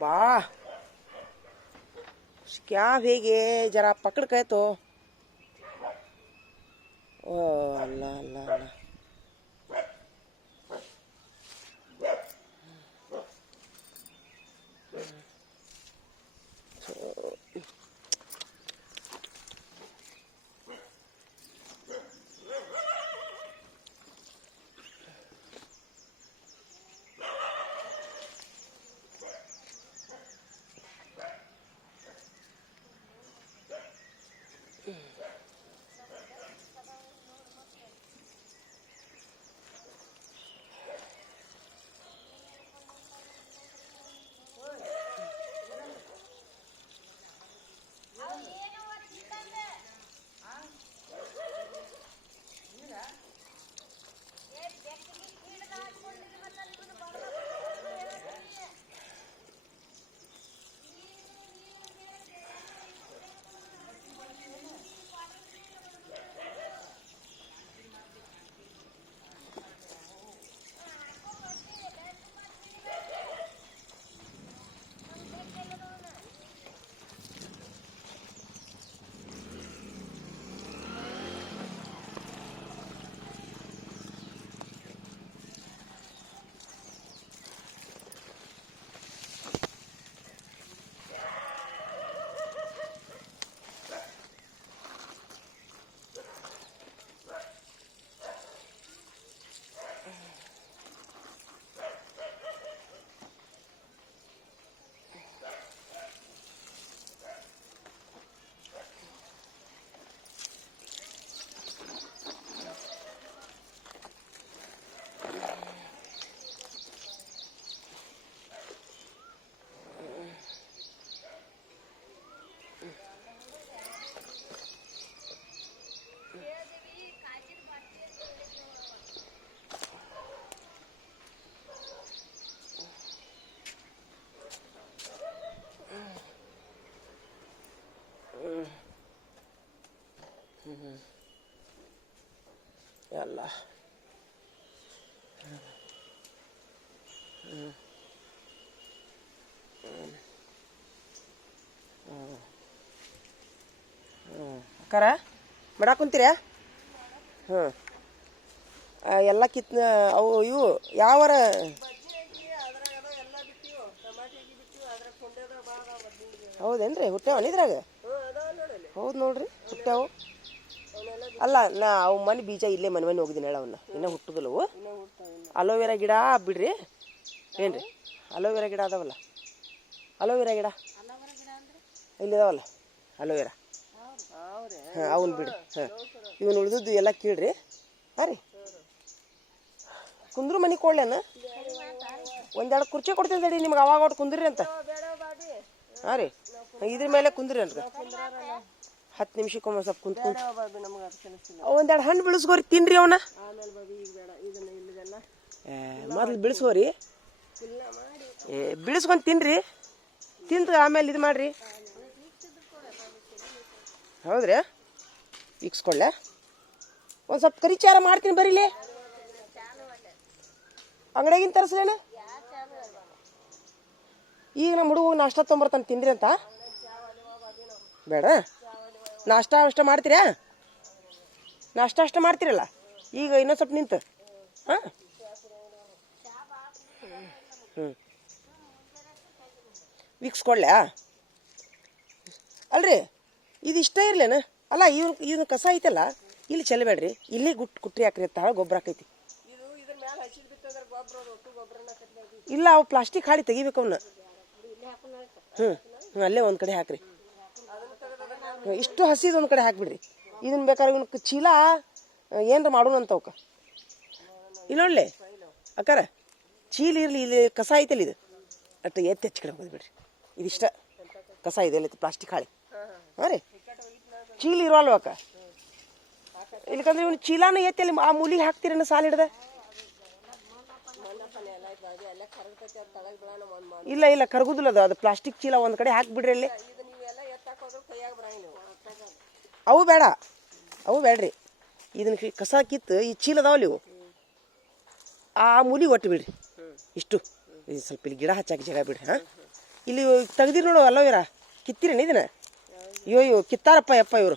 बा क्या भेगे जरा पकड़ के तो ओ अल्लाह अल्लाह अल्लाह अल्लाह ಅಕ್ಕಾರ ಮಾಡಕ್ಕೆ ಕುಂತೀರಾ? ಹಾಂ ಎಲ್ಲ ಅವು ಇವು ಯಾವರ ಹೌದೇನ್ರಿ ಹುಟ್ಟ್ಯಾವನ ಇದ್ರಾಗ? ಹೌದು ನೋಡ್ರಿ ಹುಟ್ಟ್ಯಾವು. ಅಲ್ಲ ನಾ ಅವು ಮನೆ ಬೀಜ ಇಲ್ಲೇ ಮನೆ ಹೋಗಿದ್ದೀನಿ ಹೇಳ ಅವನ್ನ ಇನ್ನೂ ಹುಟ್ಟುದಿಲ್ಲವು. ಅಲೋವೆರಾ ಗಿಡ ಬಿಡ್ರಿ ಏನ್ರಿ ಅಲೋವೆರಾ ಗಿಡ ಅದಾವಲ್ಲ, ಅಲೋವೆರಾ ಗಿಡ ಇಲ್ಲಿದಾವಲ್ಲ ಅಲೋವೆರಾ, ಹಾಂ ಅವನು ಬಿಡ್ರಿ. ಹಾಂ ಇವನು ಉಳಿದದ್ದು ಎಲ್ಲ ಕೀಳ್ರಿ. ಹಾಂ ರೀ ಕುಂದ್ರು ಮನೆ ಕೊಡ್ಲೇನ? ಒಂದೆರಡು ಕುರ್ಚಿ ಕೊಡ್ತೀನಿ ತಡಿ ನಿಮ್ಗೆ ಅವಾಗ ಒಟ್ಟು ಕುಂದ್ರಿ ಅಂತ. ಹಾಂ ರೀ ಇದ್ರ ಮೇಲೆ ಕುಂದ್ರಿ ಅಂತ 10 ನಿಮಿಷಕ್ಕೊಮ್ಮೆ ಸ್ವಲ್ಪ ಕುಂತ್ಕೊಂಡು ಒಂದೆರಡು ಹಣ್ಣು ಬಿಳಿಸ್ಕೋರಿ ತಿನ್ರಿ ಅವನ್ನ. ಮೊದ್ಲು ಬಿಳಿಸ್ಕೋರಿ, ಬಿಳಿಸ್ಕೊಂಡು ತಿನ್ರಿ. ತಿಂದು ಆಮೇಲೆ ಇದು ಮಾಡ್ರಿ. ಹೌದ್ರಿ ಇಕ್ಸ್ಕೊಳ್ಳೆ ಒಂದು ಸ್ವಲ್ಪ ಕರಿ ಚಾರ ಮಾಡ್ತೀನಿ ಬರೀಲಿ. ಅಂಗಡಿಯಾಗಿನ ತರಿಸ್ಲೇನ? ಈಗ ನಮ್ಮ ಹುಡುಗ ನಾಷ್ಟ ತೊಗೊಂಬರ್ತಾನೆ ತಿನ್ರಿ ಅಂತ. ಬೇಡ ನಾಷ್ಟ ಅಷ್ಟ ಮಾಡ್ತೀರಾ? ನಾಷ್ಟ ಅಷ್ಟ ಮಾಡ್ತೀರಲ್ಲ ಈಗ ಇನ್ನೊಂದು ಸ್ವಲ್ಪ ನಿಂತು. ಹಾಂ ಹ್ಞೂ ವಿಕ್ಸ್ಕೊಳ್ಳೆ. ಅಲ್ರಿ ಇದು ಇಷ್ಟ ಇರ್ಲೇನ? ಅಲ್ಲ ಇವನು ಕಸ ಐತಲ್ಲ ಇಲ್ಲಿ ಚೆಲ್ಲಬೇಡ್ರಿ, ಇಲ್ಲಿ ಕುಟ್ರಿ ಹಾಕ್ರಿ ಅಂತ ಗೊಬ್ಬರ ಹಾಕೈತಿ. ಇಲ್ಲ ಅವು ಪ್ಲಾಸ್ಟಿಕ್ ಹಾಡಿ ತೆಗಿಬೇಕು ಅವನ್ನ. ಹ್ಞೂ ಅಲ್ಲೇ ಒಂದು ಕಡೆ ಹಾಕ್ರಿ. ಇಷ್ಟು ಹಸಿದು ಒಂದು ಕಡೆ ಹಾಕಿಬಿಡ್ರಿ. ಇದನ್ನ ಬೇಕಾದ್ರೆ ಇವನು ಚೀಲ ಏನರ ಮಾಡೋಣ ಅಂತವಕ್ಕ. ಇಲ್ಲೊಳ್ಳೆ ಅಕ್ಕಾರ ಚೀಲ ಇರಲಿ, ಇಲ್ಲಿ ಕಸ ಐತಲ್ಲ ಇದು ಅಟ್ಟು ಎತ್ತಿ ಹೆಚ್ಚು ಕಡೆ ಹೋಗೋದು ಬಿಡ್ರಿ. ಇದಿಷ್ಟ ಕಸ ಇದೆ ಎಲ್ಲ ಪ್ಲಾಸ್ಟಿಕ್ ಹಾಳಿ. ಹಾಂ ರೀ ಚೀಲ ಇರೋಲ್ವ ಅಕ್ಕ? ಇಲ್ಲಕಂದ್ರೆ ಇವನು ಚೀಲಾನ ಎತ್ತಿ ಅಲ್ಲಿ ಆ ಮೂಲಿಗೆ ಹಾಕ್ತೀರನ್ನ ಸಾಲ ಹಿಡ್ದೆ. ಇಲ್ಲ ಇಲ್ಲ ಕರಗುದಿಲ್ಲ ಅದು ಪ್ಲಾಸ್ಟಿಕ್ ಚೀಲ ಒಂದು ಕಡೆ ಹಾಕಿಬಿಡ್ರಿ ಅಲ್ಲಿ. ಅವು ಬೇಡ, ಅವು ಬೇಡ್ರಿ. ಇದನ್ನ ಕಸ ಕಿತ್ತು ಈ ಚೀಲ ಅದಾವಲ್ಲ ಇವು ಆ ಮೂಲಿಗೆ ಒಟ್ಟು ಬಿಡ್ರಿ. ಇಷ್ಟು ಇದು ಸ್ವಲ್ಪ ಇಲ್ಲಿ ಗಿಡ ಹಚ್ಚಾಕಿ ಜಾಗ ಬಿಡ್ರಿ. ಹಾಂ ಇಲ್ಲಿ ತೆಗ್ದಿರಿ ನೋಡು ಅಲ್ಲೋವಿರ ಕಿತ್ತೀರೇನು ಇದನ್ನ ಅಯ್ಯೋ ಕಿತ್ತಾರಪ್ಪ ಯಪ್ಪ ಇವರು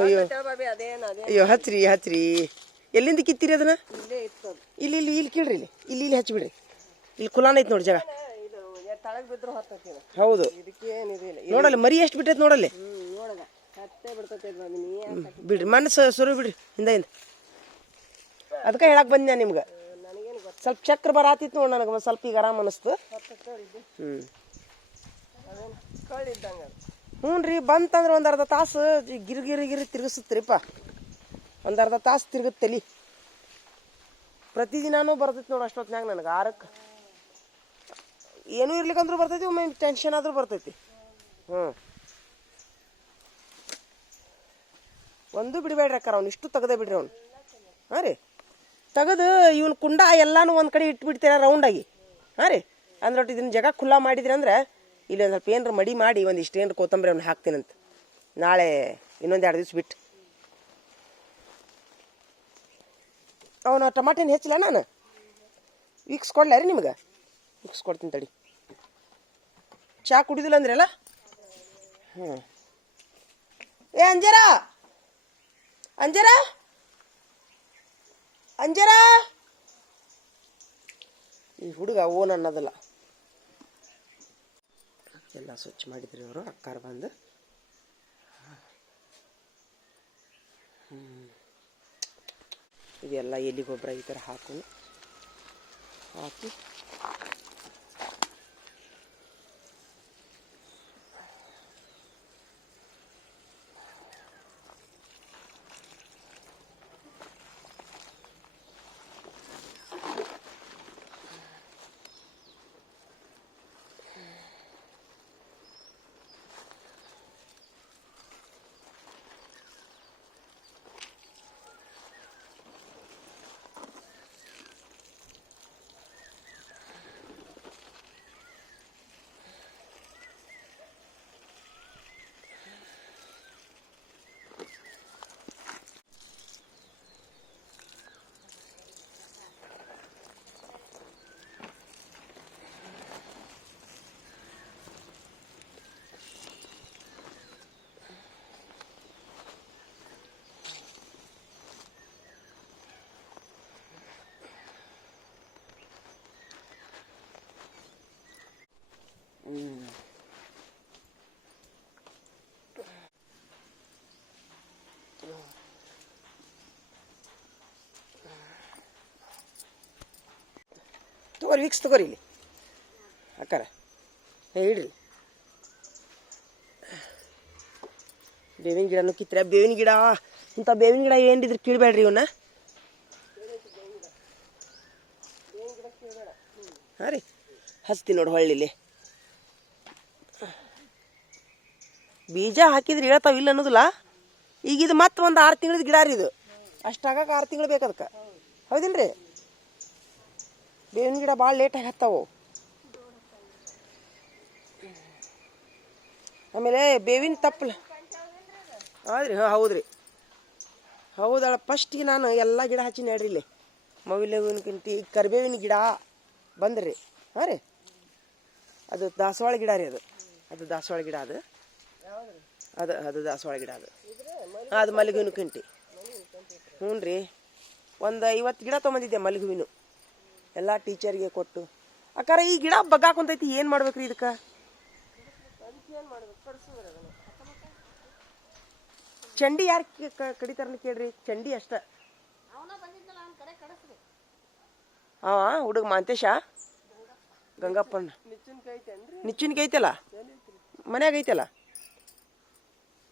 ಅಯ್ಯೋ ಅಯ್ಯೋ ಹಚ್ರಿ ಹಚ್ರಿ ಎಲ್ಲಿಂದ ಕಿತ್ತೀರಿ ಅದನ್ನ ಇಲ್ಲಿ ಇಲ್ಲಿ ಇಲ್ಲಿ ಕೇಳ್ರಿ ಇಲ್ಲಿ ಇಲ್ಲಿ ಇಲ್ಲಿ ಹಚ್ಚಿಬಿಡ್ರಿ ಇಲ್ಲಿ ಕುಲಾನ ಐತಿ ನೋಡಿ ಜಾಗ ಹೌದು ನೋಡಲ್ಲ ಮರಿ ಎಷ್ಟು ಬಿಟ್ಟೈತಿ ನೋಡಲ್ಲಿ ಬಿಡ್ರಿ ಮಣ್ಣು ಸುರು ಬಿಡ್ರಿ ಹಿಂದ ಅದಕ್ಕೆ ಹೇಳಕ್ ಬಂದೆ ನಿಮ್ಗೆ ಸ್ವಲ್ಪ ಚಕ್ರ ಬರಾತಿತ್ತು ನೋಡಿ ನನಗೆ ಸ್ವಲ್ಪ ಈಗ ಆರಾಮ್ ಅನಿಸ್ತು ಹ್ಞೂ ರೀ ಬಂತಂದ್ರೆ ಒಂದು ಅರ್ಧ ತಾಸು ಗಿರಿ ತಿರುಗಿಸುತ್ರಿಪ್ಪ ಒಂದು ಅರ್ಧ ತಾಸು ತಿರುಗುತ್ತೆ ತಲಿ ಪ್ರತಿದಿನಾನು ಬರ್ತೈತಿ ನೋಡಿ ಅಷ್ಟೊತ್ತಿನಾಗ ನನಗೆ 6ಕ್ಕೆ ಏನೂ ಇರ್ಲಿಕ್ಕಂದ್ರೂ ಬರ್ತೈತಿ ಒಮ್ಮೆ ಟೆನ್ಷನ್ ಆದ್ರೂ ಬರ್ತೈತಿ ಒಂದು ಬಿಡಬೇಡ್ರಿ ಅಕ್ಕಾರ ಅವ್ನು ಇಷ್ಟು ತೆಗದೇ ಬಿಡ್ರಿ ಅವ್ನು ಹಾಂ ರೀ ತೆಗೆದು ಇವನ್ ಕುಂಡ ಎಲ್ಲಾನು ಒಂದು ಕಡೆ ಇಟ್ಬಿಡ್ತೀರ ರೌಂಡಾಗಿ ಹಾಂ ರೀ ಅಂದ್ರೆ ಒಟ್ಟು ಇದನ್ನ ಜಾಗ ಖುಲ್ಲಾ ಮಾಡಿದ್ರಿ ಅಂದ್ರೆ ಇಲ್ಲಿ ಒಂದು ಸ್ವಲ್ಪ ಏನಾರ ಮಡಿ ಮಾಡಿ ಒಂದಿಷ್ಟು ಏನಾರ ಕೊತ್ತಂಬರಿ ಅವ್ನು ಹಾಕ್ತೀನಂತ ನಾಳೆ ಇನ್ನೊಂದು 2 ದಿವ್ಸ ಬಿಟ್ಟು ಅವನು ಟಮಾಟೆನ ಹೆಚ್ಚಿಲ್ಲ ನಾನು ವೀಕ್ಸ್ ಕೊಡ್ಲ ರೀ ನಿಮ್ಗೆ ವೀಕ್ಸ್ ಕೊಡ್ತೀನಿ ತಡಿ ಚಾ ಕುಡಿದಿಲ್ಲ ಅಂದ್ರಲ್ಲ ಏ ಅಂಜರ ಅಂಜರ ಅಂಜರ ಈ ಹುಡುಗ ಓನ್ ಅನ್ನೋದಲ್ಲ ಎಲ್ಲ ಸ್ವಚ್ಛ ಮಾಡಿದ್ರಿ ಅವರು ಅಕ್ಕಾರ ಬಂದು ಇದೆಲ್ಲ ಎಲೆ ಗೊಬ್ಬರ ಈ ಥರ ಹಾಕಿ ತಗೋರಿ ವೀಕ್ಸ್ ತಗೋರಿ ಇಲ್ಲಿ ಅಕ್ಕಾರ ಇಡ್ರಿ ಬೇವಿನ ಗಿಡನೂ ಕಿತ್ರೆ ಬೇವಿನ ಗಿಡ ಇಂಥ ಬೇವಿನ ಗಿಡ ಏನಿದ್ರೆ ಕೀಳ್ಬೇಡ್ರಿ ಇವನ್ನ ಹಾಂ ರೀ ಹಚ್ತೀನಿ ನೋಡಿ ಹೊಳ್ಳಿಲಿ ಬೀಜ ಹಾಕಿದ್ರೆ ಹೇಳ್ತಾವ ಇಲ್ಲ ಅನ್ನೋದಿಲ್ಲ ಈಗ ಇದು ಮತ್ತೆ ಒಂದು 6 ತಿಂಗಳದ ಗಿಡ ರೀ ಇದು ಅಷ್ಟಾಗಕ್ಕೆ 6 ತಿಂಗಳು ಬೇಕು ಅದಕ್ಕೆ ಹೌದಿಲ್ರಿ ಬೇವಿನ ಗಿಡ ಭಾಳ ಲೇಟಾಗಿ ಹತ್ತಾವು ಆಮೇಲೆ ಬೇವಿನ ತಪ್ಪಲ ಹೌದ್ರಿ ಹೌದ್ರಿ ಹೌದಳ ಫಸ್ಟಿಗೆ ನಾನು ಎಲ್ಲ ಗಿಡ ಹಚ್ಚಿ ನೋಡ್ರಿ ಇಲ್ಲಿ ಮವಿಲಗಿನಕಿಂತ ಈಗ ಕರಿಬೇವಿನ ಗಿಡ ಬಂದ್ರಿ ಹಾಂ ರೀ ಅದು ದಾಸವಾಳ ಗಿಡ ರೀ ಅದು ದಾಸವಾಳ ಗಿಡ ಅದು ದಾಸವಾಳ ಗಿಡ ಅದು ಮಲ್ಲಿಗೆ ಕಂಟಿ ಹ್ಞೂ ರೀ ಒಂದು 50 ಗಿಡ ತೊಗೊಂಬಂದಿದ್ದೆ ಮಲ್ಲಿಗೆ ಹೂವಿನ ಎಲ್ಲ ಟೀಚರ್ಗೆ ಕೊಟ್ಟು ಅಕ್ಕಾರ ಈ ಗಿಡ ಬಗ್ಗಾಕೊಂತೈತಿ ಏನು ಮಾಡ್ಬೇಕ್ರಿ ಇದಕ್ಕೆ ಚಂಡಿ ಯಾರು ಕಡಿತಾರನ್ನ ಕೇಳ್ರಿ ಚಂಡಿ ಅಷ್ಟ ಹುಡುಗ ಮಾಂತೇಶ ಗಂಗಪ್ಪನ ನಿಚ್ಚುನ್ಕಿ ಐತಲ್ಲ ಮನ್ಯಾಗ ಐತಲ್ಲ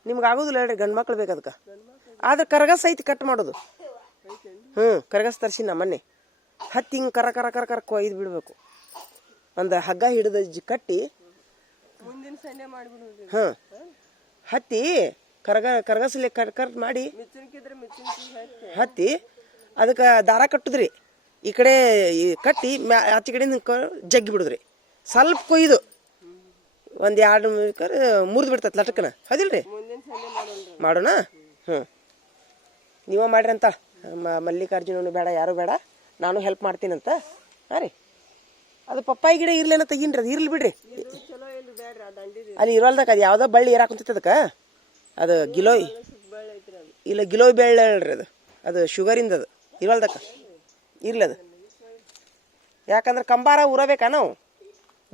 ನಿಮ್ಗೆ ಆಗೋದಿಲ್ಲ ಹೇಳ್ರಿ ಗಂಡು ಮಕ್ಳು ಬೇಕು ಅದಕ್ಕೆ ಆದ್ರೆ ಕರಗಸ್ ಐತಿ ಕಟ್ ಮಾಡೋದು ಕರಗಸ್ ತರಿಸಿ ಮೊನ್ನೆ ಹತ್ತಿ ಹಿಂಗೆ ಕರ ಕರ ಕರ ಕರ ಕೊಯ್ದು ಬಿಡಬೇಕು ಒಂದು ಹಗ್ಗ ಹಿಡಿದು ಕಟ್ಟಿ ಹತ್ತಿ ಕರಗಸಲೆ ಕಟ್ ಮಾಡಿ ಹತ್ತಿ ಅದಕ್ಕೆ ದಾರ ಕಟ್ಟುದ್ರಿ ಈ ಕಡೆ ಕಟ್ಟಿ ಆಚೆ ಕಡೆಯಿಂದ ಜಗ್ಗಿ ಬಿಡುದ್ರಿ ಸ್ವಲ್ಪ ಕೊಯ್ದು ಒಂದು 2 ಮುರಿದು ಬಿಡ್ತೈತೆ ಲಟಕನ ಹೌದಿಲ್ರಿ ಮಾಡೋಣ ನೀವ ಮಾಡ್ರಿ ಅಂತ ಮಲ್ಲಿಕಾರ್ಜುನನು ಬೇಡ ಯಾರು ಬೇಡ ನಾನು ಹೆಲ್ಪ್ ಮಾಡ್ತೀನಂತ ಹಾಂ ರೀ ಅದು ಪಪ್ಪಾಯಿ ಗಿಡ ಇರ್ಲೇನ ತೆಗೀನ್ರಿ, ಅದು ಇರ್ಲಿ ಬಿಡ್ರಿ. ಅಲ್ಲಿ ಇರೋಲ್ದಾಗ ಅದು ಯಾವುದೋ ಬಳ್ಳಿ ಏರಾಕುಂತೈತೆ ಅದಕ್ಕೆ. ಅದು ಗಿಲೋಯ್ ಇಲ್ಲ, ಗಿಲೋಯ್ ಬೆಳ್ಳ ಹೇಳ್ರಿ ಅದು. ಅದು ಶುಗರಿಂದ ಅದು ಇರೋಲ್ದಕ್ಕೆ ಇರ್ಲಿ ಅದು. ಯಾಕಂದ್ರೆ ಕಂಬಾರ ಊರಬೇಕಾ, ನಾವು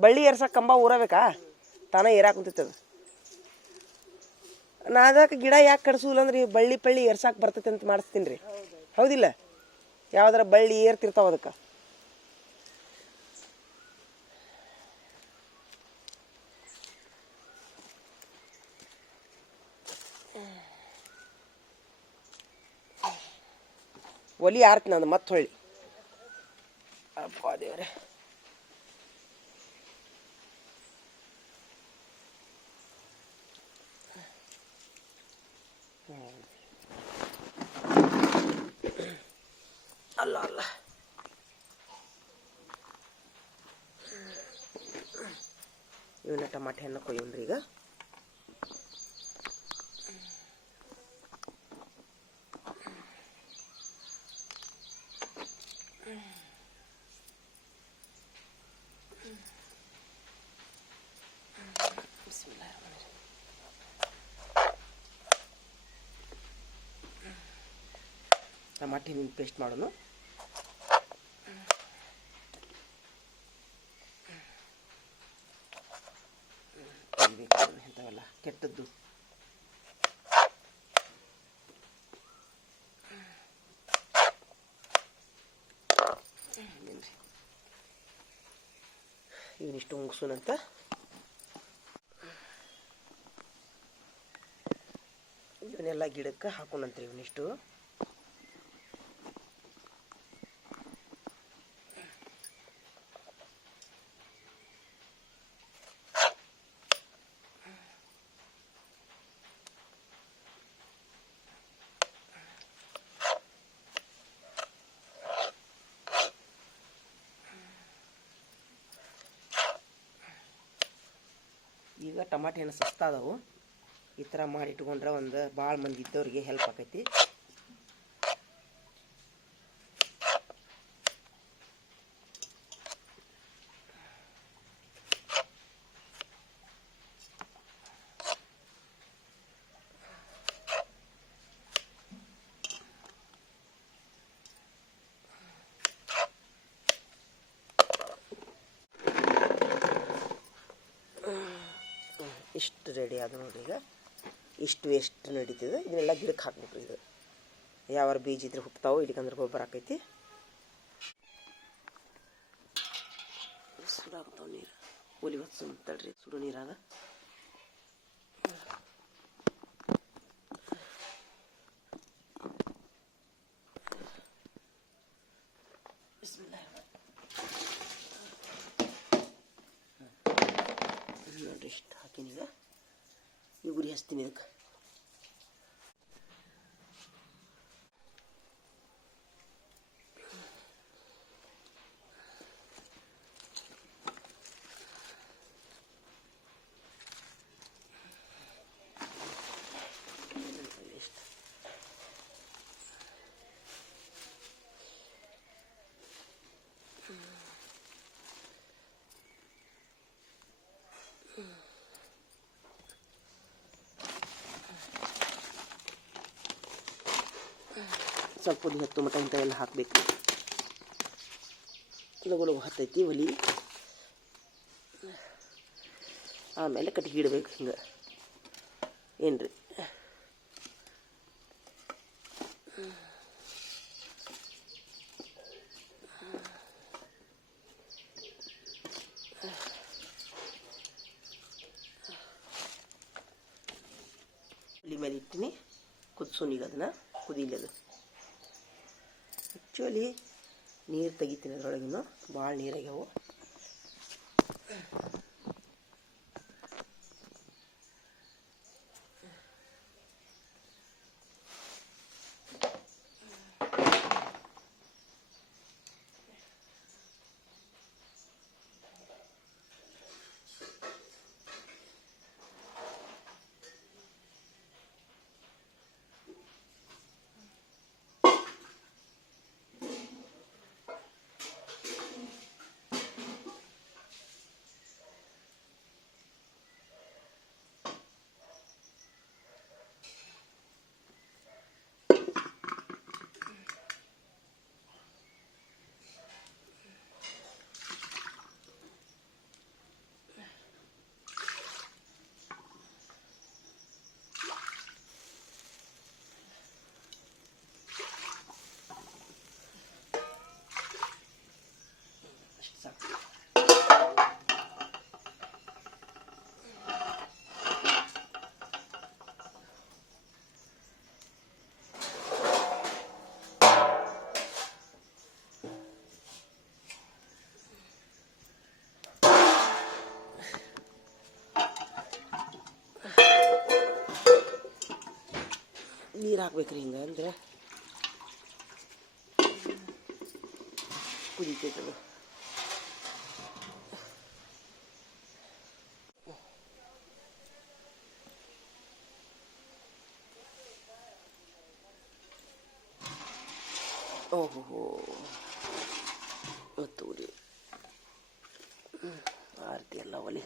ಬಳ್ಳಿ ಏರ್ಸಕ್ಕೆ ಕಂಬ ಊರಬೇಕಾ, ತಾನೇ ಏರಾಕುಂತೈತೆ ಅದು. ನಾ ಅದಕ್ಕೆ ಗಿಡ ಯಾಕೆ ಕಡ್ಸೂಲ್ಲ ಅಂದ್ರೆ ಬಳ್ಳಿ ಪಳ್ಳಿ ಏರ್ಸಾಕೆ ಬರ್ತೈತೆ ಅಂತ ಮಾಡಿಸ್ತೀನಿ ರೀ. ಹೌದಿಲ್ಲ, ಯಾವ್ದಾರ ಬಳ್ಳಿ ಏರ್ತಿರ್ತಾವ ಅದಕ್ಕೆ. ಒಲಿ ಆರ್ತೀನಿ ಅದು ಮತ್ತೆ ಹೊಳ್ಳಿ. ಅಪ್ಪ ದೇವ್ರೆ, ಅಲ್ಲ ಅಲ್ಲ ಇವನ್ನ ಟಮಾಟೆ ಹಣ್ಣು ಕೊಯ್ಯೋಣ್ರಿ ಈಗ. ಟಮಾಟಿ ಹಣ್ಣಿನ ಪೇಸ್ಟ್ ಮಾಡೋಣ. ಇಂಥವೆಲ್ಲ ಕೆಟ್ಟದ್ದು. ಇವನಿಷ್ಟು ಮುಗಿಸೋಣಂತ. ಇವನ್ನೆಲ್ಲ ಗಿಡಕ್ಕೆ ಹಾಕೋಣಂತ್ರಿ ಇವನಿಷ್ಟು. ಈಗ ಟಮಾಟೆ ಹಣ್ಣು ಸಸ್ತಾ ಅದಾವು. ಈ ಥರ ಮಾಡಿ ಇಟ್ಕೊಂಡ್ರೆ ಒಂದು ಭಾಳ ಮಂದಿ ಇದ್ದವ್ರಿಗೆ ಹೆಲ್ಪ್ ಆಕೈತಿ. ಇಷ್ಟು ರೆಡಿ ಆದ ನೋಡ್ರಿ. ಈಗ ಇಷ್ಟು ವೇಸ್ಟ್ ನಡೀತದೆ, ಇದನ್ನೆಲ್ಲ ಗಿಡಕ್ಕೆ ಹಾಕ್ಬಿಟ್ರಿ. ಇದು ಯಾವ ಬೀಜ ಇದ್ರೆ ಹುಟ್ತಾವೋ, ಇಲ್ಲಿಕಂದ್ರೆ ಗೊಬ್ಬರ ಹಾಕೈತಿ. ಸುಡಾಕತ್ತಾವ ನೀರು, ಒಲಿ ಹೊತ್ತು ತಡ್ರಿ ಸುಡು ನೀರಾಗ. ನೋಡ್ರಿ ಇಷ್ಟು ಹಾಕಿನಿ. ಈಗ ಈ ಗುರಿ ಹಚ್ತೀನಿ ಇದಕ್ಕೆ. ಸ್ವಲ್ಪ ಹೊಲಿ ಹತ್ತು ಮಟ್ಟ ಇಂಥವೆಲ್ಲ ಹಾಕಬೇಕು. ಲಗು ಲಗು ಹತ್ತೈತಿ ಒಲಿ. ಆಮೇಲೆ ಕಟ್ಗೆ ಇಡಬೇಕು ಹಿಂಗೆ, ಏನ್ರಿ. ಒಲಿ ಮೇಲೆ ಇಟ್ಟಿನಿ, ಕುದಿಸೋನೀಗ ಅದನ್ನು. ಕುದೀಲಿ ಅದು. ಆ್ಯಕ್ಚುಲಿ ನೀರು ತೆಗಿತೀನಿ ಅದರೊಳಗಿನ, ಭಾಳ ನೀರಾಗ್ಯಾವು. ಸಾಕು. ನೀರು ಹಾಕ್ಬೇಕ್ರಿ ಹಿಂಗೆ ಅಂದ್ರೆ ಕುದೀತೈತದು. ಓಹೋ ಮತ್ತು ಉರಿ ಆರತಿ ಎಲ್ಲ ಒಲಿ.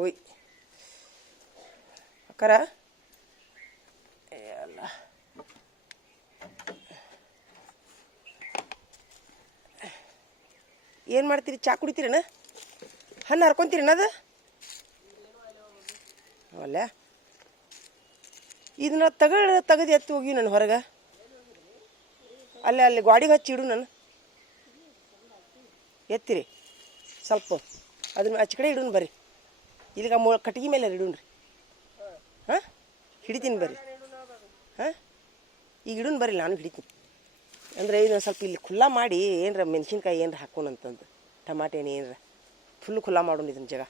ಓಯ್ ಅಕ್ಕರ ಅಲ್ಲ ಏನು ಮಾಡ್ತೀರಿ? ಚಾ ಕುಡಿತೀರಣ್ಣ? ಹಣ್ಣು ಹರ್ಕೊತೀರಣ್ಣ? ಅದು ಅಲ್ಲ ಇದನ್ನ ತೆಗೆದು ಎತ್ತು ಹೋಗಿ ನಾನು ಹೊರಗೆ ಅಲ್ಲಿ ಗಾಡಿಗೆ ಹಚ್ಚಿ ಇಡು. ನಾನು ಎತ್ತಿರಿ ಸ್ವಲ್ಪ ಅದನ್ನ ಆಚೆ ಕಡೆ ಇಡೋಣ ಬರ್ರಿ. ಇಲ್ಲಿಗ ಕಟ್ಗೆ ಮೇಲೆ ಇಡೋಣ್ರಿ. ಹಾಂ ಹಿಡಿತೀನಿ ಬರ್ರಿ. ಹಾಂ ಈಗ ಇಡೋಣ ಬರ್ರಿ, ನಾನು ಹಿಡಿತೀನಿ. ಅಂದರೆ ಇದನ್ನು ಸ್ವಲ್ಪ ಇಲ್ಲಿ ಖುಲ್ಲಾ ಮಾಡಿ ಏನರ ಮೆಣಸಿನ್ಕಾಯಿ ಏನರ ಹಾಕೋಣಂತಂದು ಟಮಾಟೆ ಹಣ್ಣು ಏನರ ಫುಲ್ಲು ಖುಲ್ಲಾ ಮಾಡೋಣ ಇದನ್ನ ಜಾಗ.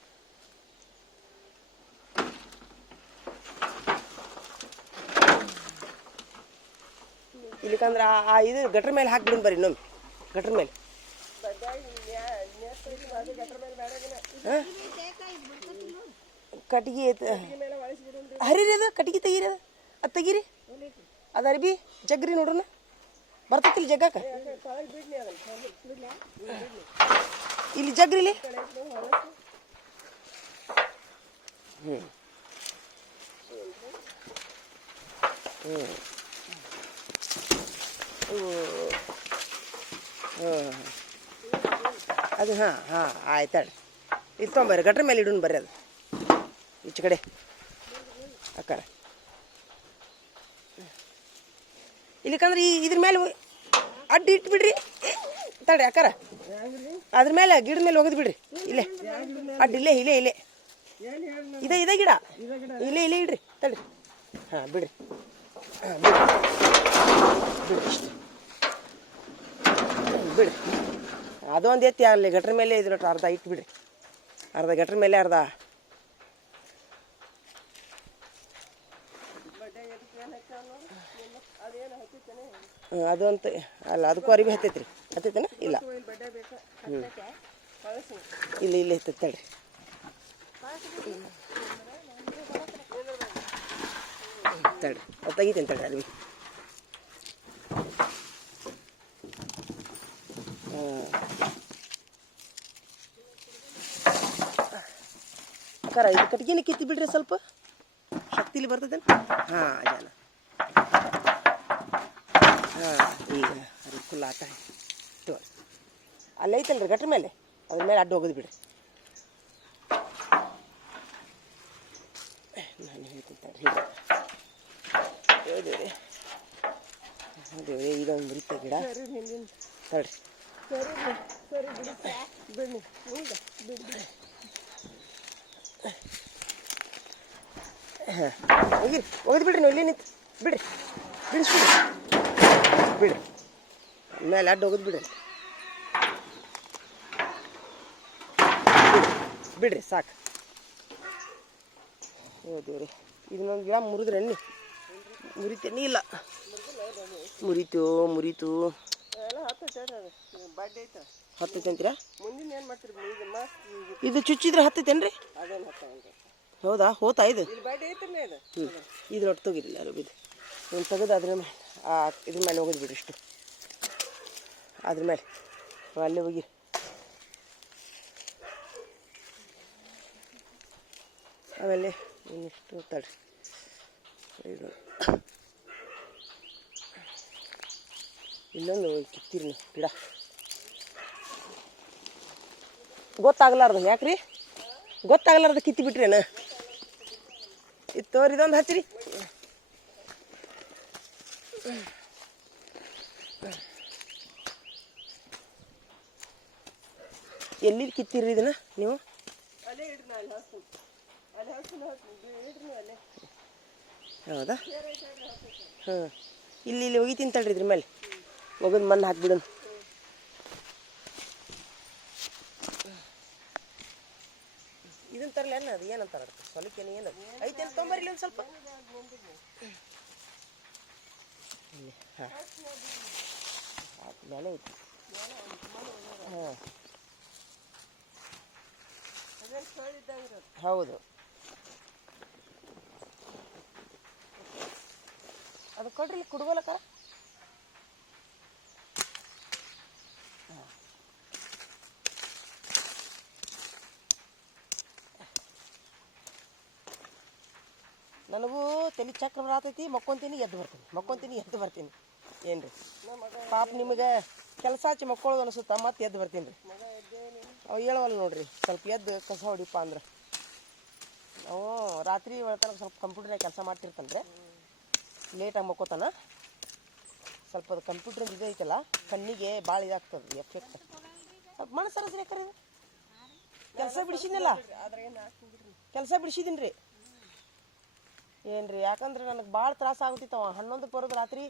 ಇಲ್ಲಿಕಂದ್ರೆ ಇದು ಗಟ್ರ ಮೇಲೆ ಹಾಕ್ಬಿಡೋಣ ಬರ್ರಿ. ಇನ್ನೊಮ್ಮೆ ಗಟ್ರ ಮೇಲೆ ಕಟ್ಗೆ ಹರಿರಿ, ಅದು ಕಟ್ಗೆ ತೆಗೀರಿ, ಅದು ತೆಗೀರಿ. ಅದು ಅರ್ಬಿ ಜಗ್ರಿ ನೋಡ್ರನ ಬರ್ತೈತಿಲ್ಲ ಜಗ್ಗಾಕ ಇಲ್ಲಿ ಜಗ್ರಿಲಿ ಹ್ಞೂ ಹ್ಞೂ ಅದು ಹಾಂ ಹಾಂ ಆಯ್ತು ಹೇಳಿ ಇದು ತೊಗೊಂಬರ್ರಿ ಗಟ್ರ ಮೇಲೆ ಇಡೋಣ ಬರ್ರಿ ಅದು ಈಚೆ ಕಡೆ ಅಕ್ಕಾರ ಇಲ್ಲಿಕಂದ್ರೆ ಇದ್ರ ಮೇಲೆ ಅಡ್ಡಿ ಇಟ್ಬಿಡ್ರಿ ತಡ್ರಿ ಅಕ್ಕಾರ ಅದ್ರ ಮೇಲೆ ಗಿಡದ ಮೇಲೆ ಒಗದು ಬಿಡ್ರಿ ಇಲ್ಲೇ ಅಡ್ಡಿ ಇಲ್ಲೇ ಇಲ್ಲೇ ಇಲ್ಲೇ ಇದೆ ಗಿಡ ಇಲ್ಲೇ ಇಲ್ಲೇ ಇಡ್ರಿ ತಡ್ರಿ ಹಾಂ ಬಿಡ್ರಿ ಹಾಂ ಬಿಡ್ರಿ ಅದೊಂದು ಎತ್ತಿ ಅಲ್ಲಿ ಗಟ್ರ ಮೇಲೆ ಇದ್ರ ಅರ್ಧ ಇಟ್ಬಿಡ್ರಿ ಅರ್ಧ ಗಟ್ರ ಮೇಲೆ ಅರ್ಧ ಅದು ಅಂತ ಅಲ್ಲ ಅದಕ್ಕೂ ಅರಿವಿ ಹತ್ತೈತ್ರಿ ಹತ್ತೈತೇನ ಇಲ್ಲ ಹ್ಞೂ ಇಲ್ಲ ಇಲ್ಲ ಹತ್ತೈತೆ ತಡ್ರಿ ತಡ್ರಿ ಅದು ತೆಗಿತೀನಿ ತಡ್ರಿ ಅರಿವಿ ಅಕ್ಕಾರ ಇದು ಕಟ್ಗಿನ ಕಿತ್ತಿ ಬಿಡ್ರಿ ಸ್ವಲ್ಪ ಶಕ್ತಿಲಿ ಬರ್ತದೇನು ಹಾಂ ಜನ ಹಾಂ ಈಗ ಅದು ಫುಲ್ ಆಟ ತೋರಿ ಅಲ್ಲಿ ಐತಲ್ರಿ ಗಟ್ರ ಮೇಲೆ ಅದ್ರ ಮೇಲೆ ಅಡ್ಡ ಹೋಗೋದು ಬಿಡ್ರಿ ನಾನು ಹೇಳ್ತೀನಿ ಹೀಗೆ ದೇವ್ರಿ ದೇವ್ರಿ ಇದೊಂದು ಮುರಿತ ಗಿಡ ತಡ್ರಿ ಹಾಂ ಹೋಗಿರಿ ಒಗದು ಬಿಡ್ರಿ ನೀವು ಇಲ್ಲಿ ನಿಂತು ಬಿಡ್ರಿ ಬಿಡಿಸ್ಬಿಡ್ರಿ ಬಿಡ್ರಿ ಮೇಲೆ ಅಡ್ಡ ಹೋಗೋದು ಬಿಡ್ರಿ ಬಿಡ್ರಿ ಸಾಕು ಹೌದು ರೀ ಇದನ್ನೊಂದು ಗಿಡ ಮುರಿದ್ರೆ ಎಣ್ಣೆ ಮುರಿತೇನೆ ಇಲ್ಲ ಮುರಿತು ಹತ್ತೈತೆ ಅಂತೀರಾ ಇದು ಚುಚ್ಚಿದ್ರೆ ಹತ್ತೈತೇನ್ರಿ ಹೌದಾ ಹೋತಾ ಇದು ಹ್ಞೂ ಇದು ಒಟ್ಟು ತೆಗಿರಿಲ್ಲ ಯಾರು ಇದು ಒಂದು ತೆಗೆದು ಅದ್ರ ಮೇಲೆ ಇದ್ರ ಮೇಲೆ ಹೋಗೋದು ಬಿಡಿ ಇಷ್ಟು ಅದ್ರ ಮೇಲೆ ಅಲ್ಲೇ ಹೋಗಿ ಆಮೇಲೆ ಇನ್ನಿಷ್ಟು ತಡ್ರಿ ಇದು ಇಲ್ಲೊಂದು ಕಿತ್ತಿರಿ ಗಿಡ ಗೊತ್ತಾಗಲಾರ್ದು ಯಾಕ್ರಿ ಗೊತ್ತಾಗಲಾರ್ದು ಕಿತ್ತಿ ಬಿಟ್ರೇನ ಇತ್ತೋರಿ ಇದೊಂದು ಹಚ್ಚಿರಿ ಎಲ್ಲಿ ಕಿತ್ತಿರಿ ಇದನ್ನ ನೀವು ಹೌದಾ ಹಾಂ ಇಲ್ಲಿ ಒಗಿತೀನಿ ತಡ್ರಿ ಇದ್ರ ಮೇಲೆ ಒಗದು ಮಣ್ಣು ಹಾಕ್ಬಿಡೋಣ ಇದನ್ನ ತರಲಿ ಅನ್ನ ಅದು ಏನಂತಾರ ಸ್ವಲಕ್ಕೇನು ಏನು ಐತೆ ಅಂತ ತೊಂಬರಿಲ್ಲ ಒಂದು ಸ್ವಲ್ಪ ಹಾಂ ಮೇಲೆ ಐತಿ ಹಾಂ ಹೌದು ಅದು ಕೊಡ್ರಿ ಕುಡ್ಗೋಲಕ್ಕ ನನಗೂ ತಲೆ ಚಕ್ರ ಬರತೈತಿ ಮಕ್ಕೊಂತೀನಿ ಎದ್ದು ಬರ್ತೀನಿ ಏನು ರೀ ಪಾಪ ನಿಮಗೆ ಕೆಲಸ ಹಚ್ಚಿ ಮಕ್ಕಳೋದು ಅನಿಸುತ್ತಾ ಮತ್ತೆ ಎದ್ದು ಬರ್ತೀನಿ ರೀ ಅವು ಹೇಳವಲ್ಲ ನೋಡ್ರಿ ಸ್ವಲ್ಪ ಎದ್ದು ಕಸ ಹೊಡಿಪ್ಪ ಅಂದ್ರೆ ನಾವು ರಾತ್ರಿ ತನಕ ಸ್ವಲ್ಪ ಕಂಪ್ಯೂಟರ್ನಾಗ ಕೆಲಸ ಮಾಡ್ತಿರ್ತಾನೆ ರೀ ಲೇಟಾಗಿ ಮಕ್ಕೋತಾನ ಸ್ವಲ್ಪ ಅದು ಕಂಪ್ಯೂಟ್ರಿಂದ ಇದು ಐತಲ್ಲ ಕಣ್ಣಿಗೆ ಭಾಳ ಇದಾಗ್ತದೆ ಎಫೆಕ್ಟ್ ಸ್ವಲ್ಪ ಮನಸ್ಸರಸ್ರಿ ಯಾಕರಿ ಕೆಲಸ ಬಿಡಿಸಿದ್ನಲ್ಲ ಕೆಲಸ ಬಿಡಿಸಿದ್ದೀನಿ ರೀ ಏನು ರೀ ಯಾಕಂದ್ರೆ ನನಗೆ ಭಾಳ ತ್ರಾಸ ಆಗ್ತಿತ್ತವ 11ಕ್ಕೆ ಬರೋದು ರಾತ್ರಿ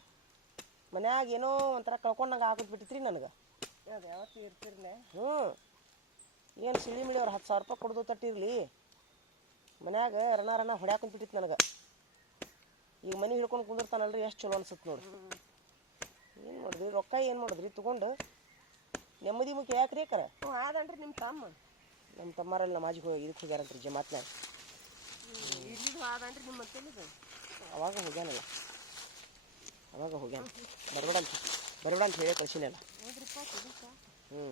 ಮನ್ಯಾಗ ಏನೋ ಒಂಥರ ಕಳ್ಕೊಂಡಂಗೆ ಆಗ್ಬಿಟ್ಟಿತ್ತು ರೀ ನನಗೆ ಹ್ಞೂ ಏನು ಸಿಳಿ ಮಿಳಿ ಅವ್ರು 10,000 ರೂಪಾಯಿ ಕೊಡ್ದು ತಟ್ಟಿರಲಿ ಮನ್ಯಾಗ ರಣ ಹೊಡ್ಯಾಕೊಂಡ್ಬಿಟ್ಟಿತ್ತು ನನಗೆ ಈಗ ಮನೆ ಹಿಡ್ಕೊಂಡು ಕುಂದಿರ್ತಾನಲ್ರಿ ಎಷ್ಟು ಚಲೋ ಅನ್ಸುತ್ತೆ ನೋಡಿ ಏನು ಮಾಡಿದ್ರಿ ರೊಕ್ಕ ಏನು ಮಾಡಿದ್ರಿ ತೊಗೊಂಡು ನೆಮ್ಮದಿ ಮುಖ್ಯ ಯಾಕ್ರಿ ಯಾಕರ ಆದನ್ರಿ ನಿಮ್ಮ ತಮ್ಮರೆಲ್ಲ ನಮ್ಮ ಮಾಜಿಗೆ ಹೋಗಿ ಇದಕ್ಕೆ ಹೋಗ್ಯಾರಂತ್ರಿ ಜಮಾತ್ನಾಗ ಆದನ್ರಿ ನಿಮ್ಮ ಅವಾಗ ಹೋಗ್ಯಾನಲ್ಲ ಅವಾಗ ಹೋಗ್ಯಾನ ಬರಬೇಡ ಅಂತ ಹೇಳಿ ಕಳ್ಸಿನಲ್ಲ. ಹ್ಞೂ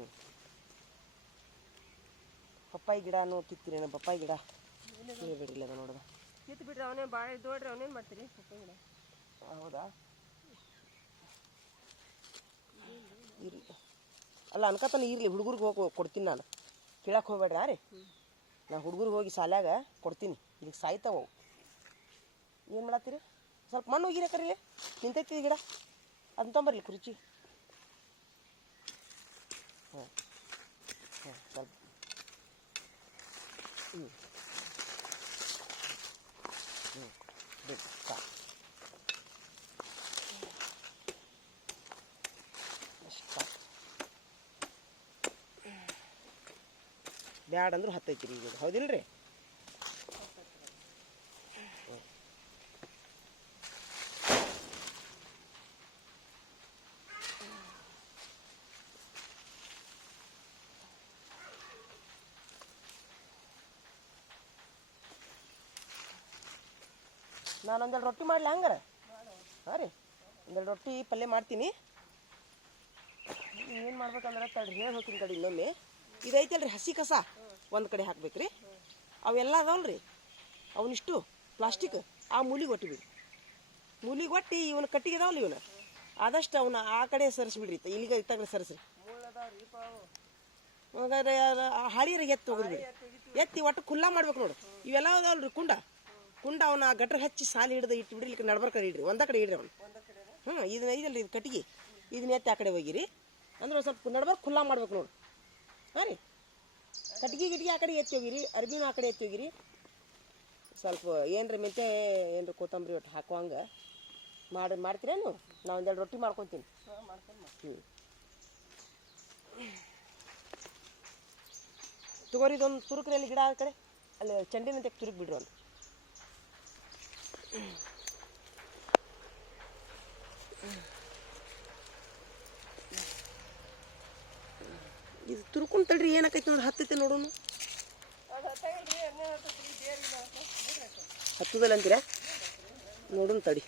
ಪಪ್ಪಾಯಿ ಗಿಡನೂ ಕಿತ್ತಿರೇನು? ಪಪ್ಪಾಯಿ ಗಿಡ ಬಿಡಿಲ್ಲ ಅದು ನೋಡ್ದ ಕಿತ್ತು ಬಿಡ್ರಿ. ಅವನೇ ಭಾಳ ದೊಡ್ಡ್ರಿ, ಅವನೇನು ಮಾಡ್ತೀರಿ ಪಪ್ಪಾಯಿ ಗಿಡ? ಹೌದಾ? ಇರಲಿ ಅಲ್ಲ ಅನ್ಕತಾನೆ ಇರಲಿ. ಹುಡುಗರಿಗೆ ಹೋಗಿ ಕೊಡ್ತೀನಿ ನಾನು. ಕೇಳಕ್ಕೆ ಹೋಗ್ಬೇಡ್ರಿ ರೀ. ನಾ ಹುಡುಗರಿಗೆ ಹೋಗಿ ಸಾಲ್ಯಾಗ ಕೊಡ್ತೀನಿ. ಇದಕ್ಕೆ ಸಾಯ್ತಾವು. ಏನು ಮಾಡತ್ತೀರಿ? ಸ್ವಲ್ಪ ಮಣ್ಣು ಹೋಗಿರ ಕರೀಲಿ. ನಿಂತೈತಿ ಗಿಡ, ಅದನ್ನ ತೊಂಬರ್ಲಿ ಕುರ್ಚಿ. ಹಾಂ ಸ್ವಲ್ಪ ಬಿಟ್ಟು ಸಾಕು. ಬ್ಯಾಡ ಅಂದ್ರೂ ಹತ್ತೈತಿ ರೀ ಈಗ, ಹೌದಿಲ್ಲ ರೀ? ನಾನು ಒಂದೆರಡು ರೊಟ್ಟಿ ಮಾಡಲಿ ಹಂಗಾರ? ಹಾಂ ರೀ, ಒಂದೆರಡು ರೊಟ್ಟಿ ಪಲ್ಯ ಮಾಡ್ತೀನಿ. ಏನು ಮಾಡ್ಬೇಕಂದ್ರೆ ತಡ್ರಿ ಹೇಳಿ ಹೋಗ್ತೀನಿ ಕಡೆ ಇನ್ನೊಮ್ಮೆ. ಇದೈತಲ್ರಿ ಹಸಿ ಕಸ ಒಂದು ಕಡೆ ಹಾಕ್ಬೇಕ್ರಿ. ಅವೆಲ್ಲ ಅದಾವಲ್ರಿ ಅವನಿಷ್ಟು ಪ್ಲಾಸ್ಟಿಕ್ ಆ ಮೂಲಿಗೆ ಒಟ್ಟು ಬಿಡಿ. ಮೂಲಿಗೆ ಒಟ್ಟು ಇವನ ಕಟ್ಟಿಗೆ ಅದಾವಲ್ಲ ಇವನ ಆದಷ್ಟು ಅವನ್ನ ಆ ಕಡೆ ಸರಿಸ್ಬಿಡ್ರಿ. ಇಲ್ಲಿಗೆ ಇತ್ತಾಗ ಸರಿಸ್ರಿ. ಹಾಗಾದ್ರೆ ಹಾಳಿಯರ ಎತ್ತಿ ಹೋಗಿದ್ರಿ. ಎತ್ತಿ ಒಟ್ಟು ಖುಲ್ಲಾ ಮಾಡ್ಬೇಕು ನೋಡು. ಇವೆಲ್ಲ ಅದಾವಲ್ರಿ ಕುಂಡ ಅವನ ಗಟ್ರ ಹಚ್ಚಿ ಸಾಲಿ ಹಿಡ್ದು ಇಟ್ಟು ಬಿಡ್ರಿ. ಇಲ್ಲಿ ನಡ್ಬರ್ ಕಡೆ ಇಡ್ರಿ, ಒಂದ ಕಡೆ ಇಡ್ರಿ ಅವನು. ಇದನ್ನ ಇದಲ್ರಿ ಇದು ಕಟ್ಟಿಗೆ, ಇದನ್ನ ಎತ್ತಿ ಆ ಕಡೆ ಹೋಗಿರಿ. ಅಂದ್ರೆ ಒಂದು ಸ್ವಲ್ಪ ನಡ್ಬರ್ ಖುಲ್ಲಾ ಮಾಡ್ಬೇಕು ನೋಡು. ಹಾಂ ರೀ, ಕಟ್ಟಿಗೆ ಆ ಕಡೆ ಎತ್ತಿ ಹೋಗಿರಿ, ಅರ್ಬಿನ ಆ ಕಡೆ ಎತ್ತಿ ಹೋಗಿರಿ. ಸ್ವಲ್ಪ ಏನ್ರಿ ಮೆಂತೆ ಏನ್ರಿ ಕೊತ್ತಂಬರಿ ಒಟ್ಟು ಹಾಕುವಂಗೆ ಮಾಡ್ತೀರೇನು? ನಾ ಒಂದೆರಡು ರೊಟ್ಟಿ ಮಾಡ್ಕೊತೀನಿ. ತಗೋರಿ, ಇದೊಂದು ತುರುಕ್ರಿ ಅಲ್ಲಿ ಗಿಡ ಆ ಕಡೆ ಅಲ್ಲಿ ಚಂಡಿನಂತೆ ತುರುಕ್ ಬಿಡ್ರಿ ಒಂದು. ಇದು ತುರ್ಕೊಂಡು ತಡ್ರಿ, ಏನಾಕೈತಿ ನೋಡಿ, ಹತ್ತೈತೆ ನೋಡೋಣ. ಹತ್ತದಲ್ಲ ಅಂತೀರ? ನೋಡೋಣ ತಡಿ.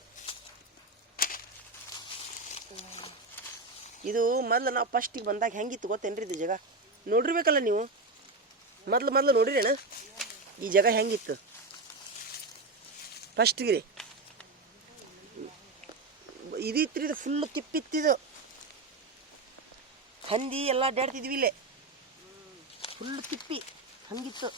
ಇದು ಮೊದ್ಲು ನಾವು ಫಸ್ಟಿಗೆ ಬಂದಾಗ ಹೆಂಗಿತ್ತು ಗೊತ್ತೇನ್ರಿ? ಇದು ಜಾಗ ನೋಡಿರ್ಬೇಕಲ್ಲ ನೀವು. ಮೊದ್ಲು ನೋಡಿರೇನ ಈ ಜಾಗ ಹೆಂಗಿತ್ತು ಫಸ್ಟಿಗೆ ರೀ? ಇದಿತ್ರಿ, ಇದು ಫುಲ್ ತಿಪ್ಪಿತ್ತಿದು. ಹಂದಿ ಎಲ್ಲ ಅಡ್ಡಾಡ್ತಿದ್ವಿ ಇಲ್ಲೇ, ಫುಲ್ ತಿಪ್ಪಿ ಹಂಗಿತ್ತು.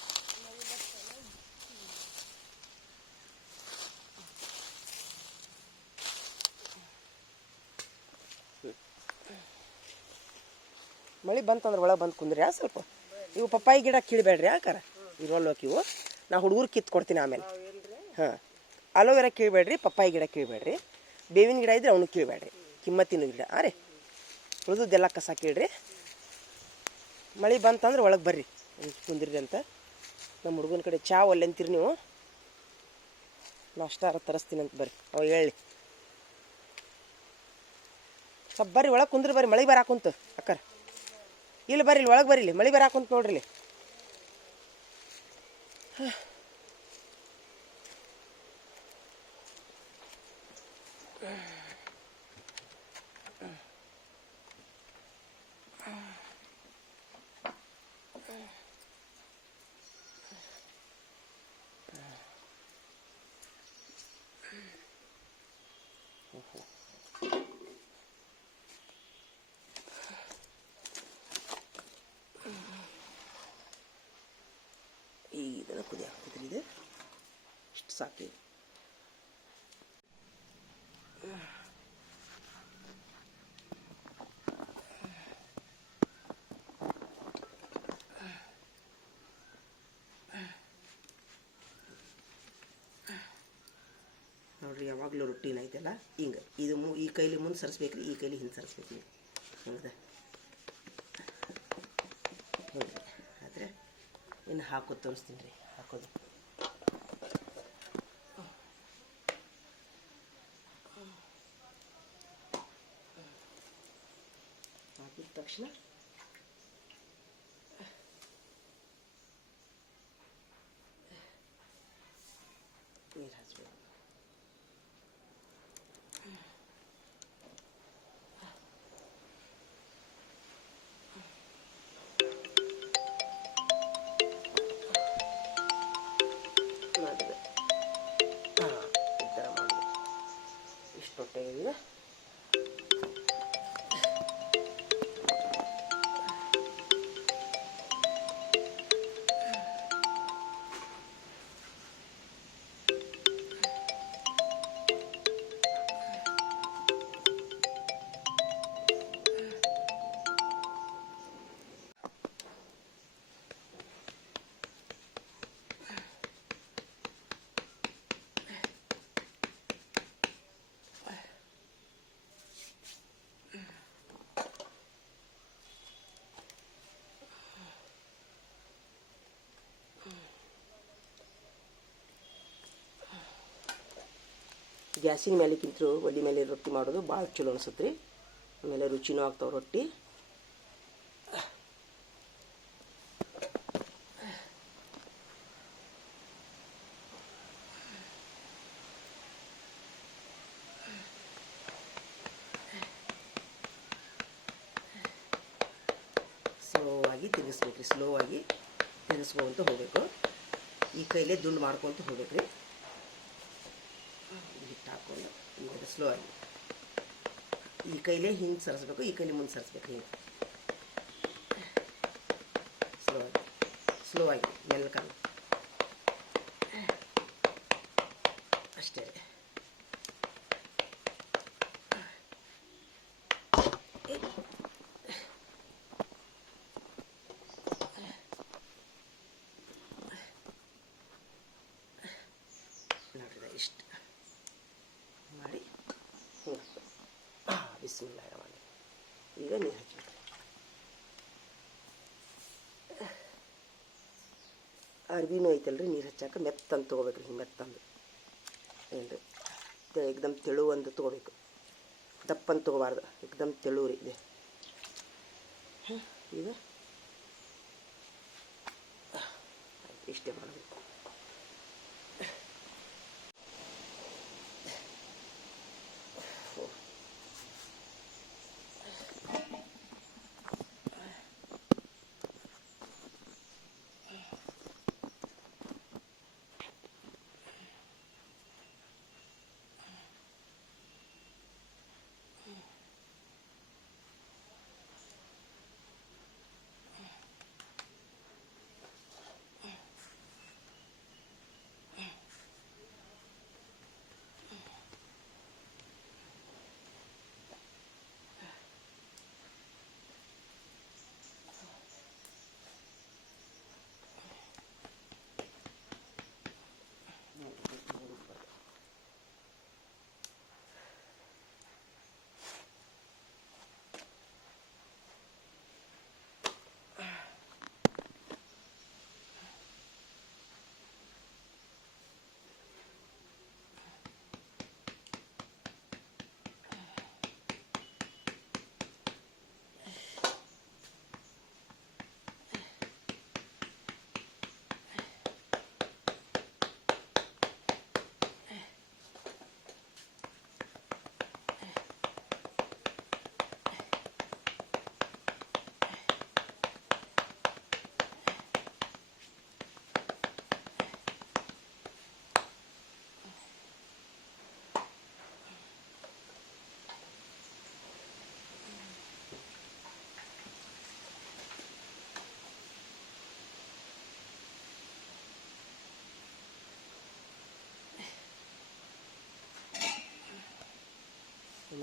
ಮಳೆ ಬಂತಂದ್ರೆ ಒಳಗೆ ಬಂದು ಕುಂದ್ರಿ. ಸ್ವಲ್ಪ ಇವು ಪಪ್ಪಾಯಿ ಗಿಡ ಕೀಳಬೇಡ್ರಿ, ಯಾಕಾರ ಇರೋಲ್ವಕ್ಕೆ ಇವು. ನಾ ಹುಡುಗರು ಕಿತ್ತು ಕೊಡ್ತೀನಿ ಆಮೇಲೆ. ಹಾಂ, ಅಲೋವೆರಾ ಕೀಳಬೇಡ್ರಿ, ಪಪ್ಪಾಯಿ ಗಿಡ ಕೀಳಬೇಡ್ರಿ, ಬೇವಿನ ಗಿಡ ಇದ್ರೆ ಅವನು ಕೀಳಬೇಡ್ರಿ, ಕಿಮ್ಮತ್ತಿನ ಗಿಡ. ರೀ ಉಳಿದದ್ದೆಲ್ಲ ಕಸ ಕೀಳ್ರಿ. ಮಳೆ ಬಂತಂದ್ರೆ ಒಳಗೆ ಬರ್ರಿ ಕುಂದ್ರಿ ಅಂತ. ನಮ್ಮ ಹುಡುಗನ ಕಡೆ ಚಾ ಒಲ್ಲೆ ಅಂತೀರಿ ನೀವು, ನಾಷ್ಟ ತರಿಸ್ತೀನಿ ಅಂತ ಬರ್ರಿ. ಅವ ಹೇಳಿ ಸ್ವಲ್ಪ ಬರ್ರಿ ಒಳಗೆ ಕುಂದ್ರಿ. ಬರ್ರಿ, ಮಳೆ ಬರಾಕುಂತು ಅಕ್ಕಾರ. ಇಲ್ಲಿ ಬರ್ರಿ, ಇಲ್ಲಿ ಒಳಗೆ ಬರ್ರಿ, ಇಲ್ಲಿ ಮಳೆ ಬರಾಕುಂತ ನೋಡ್ರಿ. ಇಲ್ಲಿ ಇದನ್ನು ಕುದಿ ಹಾಕ್ತಿದ್ರಿ. ಇದು ಇಷ್ಟು ಸಾಕು. ನೋಡ್ರಿ, ಯಾವಾಗಲೂ ರೊಟ್ಟಿನ ಐತಲ್ಲ ಹಿಂಗೆ. ಇದು ಈ ಕೈಲಿ ಮುಂದೆ ಸರಿಸ್ಬೇಕ್ರಿ, ಈ ಕೈಲಿ ಹಿಂದೆ ಸರಿಸ್ಬೇಕ್ರಿ. ಹೌದಾ? ನೋಡಿರಿ, ಆದರೆ ಇನ್ನು ಹಾಕೋದು ತೋರಿಸ್ತೀನಿ ರೀ. ಹಾಕೋದು ಹಾಕಿದ ತಕ್ಷಣ ನೀರು ಹಚ್ಬೇಕು. ಗ್ಯಾಸಿನ ಮೇಲೆಕ್ಕಿಂತರೂ ಒಲೆ ಮೇಲೆ ರೊಟ್ಟಿ ಮಾಡೋದು ಭಾಳ ಚಲೋ ಅನಿಸುತ್ತೆ ರೀ. ಆಮೇಲೆ ರುಚಿನೂ ಆಗ್ತಾವೆ ರೊಟ್ಟಿ. ಸ್ಲೋವಾಗಿ ತಿನ್ನಿಸ್ಬೇಕು ರೀ, ಸ್ಲೋವಾಗಿ ತಿನ್ನಿಸ್ಕೊಂತ ಹೋಗಬೇಕು. ಈ ಕೈಲೇ ದುಂಡು ಮಾಡ್ಕೊತ ಹೋಗ್ಬೇಕು ರೀ. ಹಿಟ್ಟು ಹಾಕ್ಕೊಂಡು ಈಗ ಸ್ಲೋ ಆಗಿ ಈ ಕೈಲೇ ಹಿಂಗೆ ಸರಿಸ್ಬೇಕು, ಈ ಕೈಲೇ ಮುಂದೆ ಸರಿಸ್ಬೇಕು. ಹಿಂಗೆ ಸ್ಲೋ ಆಗಿ ಮೆಲ್ಲಕಾಗ ಅಷ್ಟೇ ರೀ. ನೋಡ್ರಿ ಇಷ್ಟು ಮಾಡಿ ಬಿಸ್ಮಿಲ್ಲಾಹಿರ್ ರಹಮಾನಿರ್ ರಹೀಮ್. ಈಗ ನೀರು ಹಚ್ಚಬೇಕು. ಅರ್ಬಿನೂ ಐತಲ್ರಿ ನೀರು ಹಚ್ಚಾಕ ಮೆತ್ತಂದು ತೊಗೋಬೇಕ್ರಿ. ಹಿಂಗೆ ಮೆತ್ತಂದು ಏನು ರೀ ಏಕ್ದಮ್ ತೆಳು ಒಂದು ತೊಗೋಬೇಕು, ದಪ್ಪಂದು ತೊಗೋಬಾರ್ದು, ಏಕ್ದಮ್ ತೆಳು ರೀ ಇದೆ. ಈಗ ಇಷ್ಟೇ ಮಾಡಬೇಕು.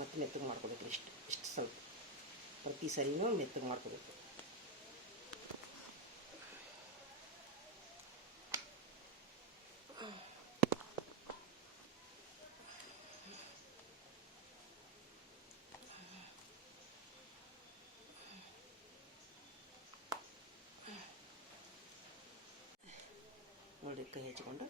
ಮತ್ತು ಮೆತ್ತಗೆ ಮಾಡ್ಕೋಬೇಕು. ಇಷ್ಟು ಸ್ವಲ್ಪ ಪ್ರತಿ ಸರಿನೂ ಮೆತ್ತಗೆ ಮಾಡ್ಕೋಬೇಕು. ನೋಡಿ ಕೈ ಹಚ್ಕೊಂಡು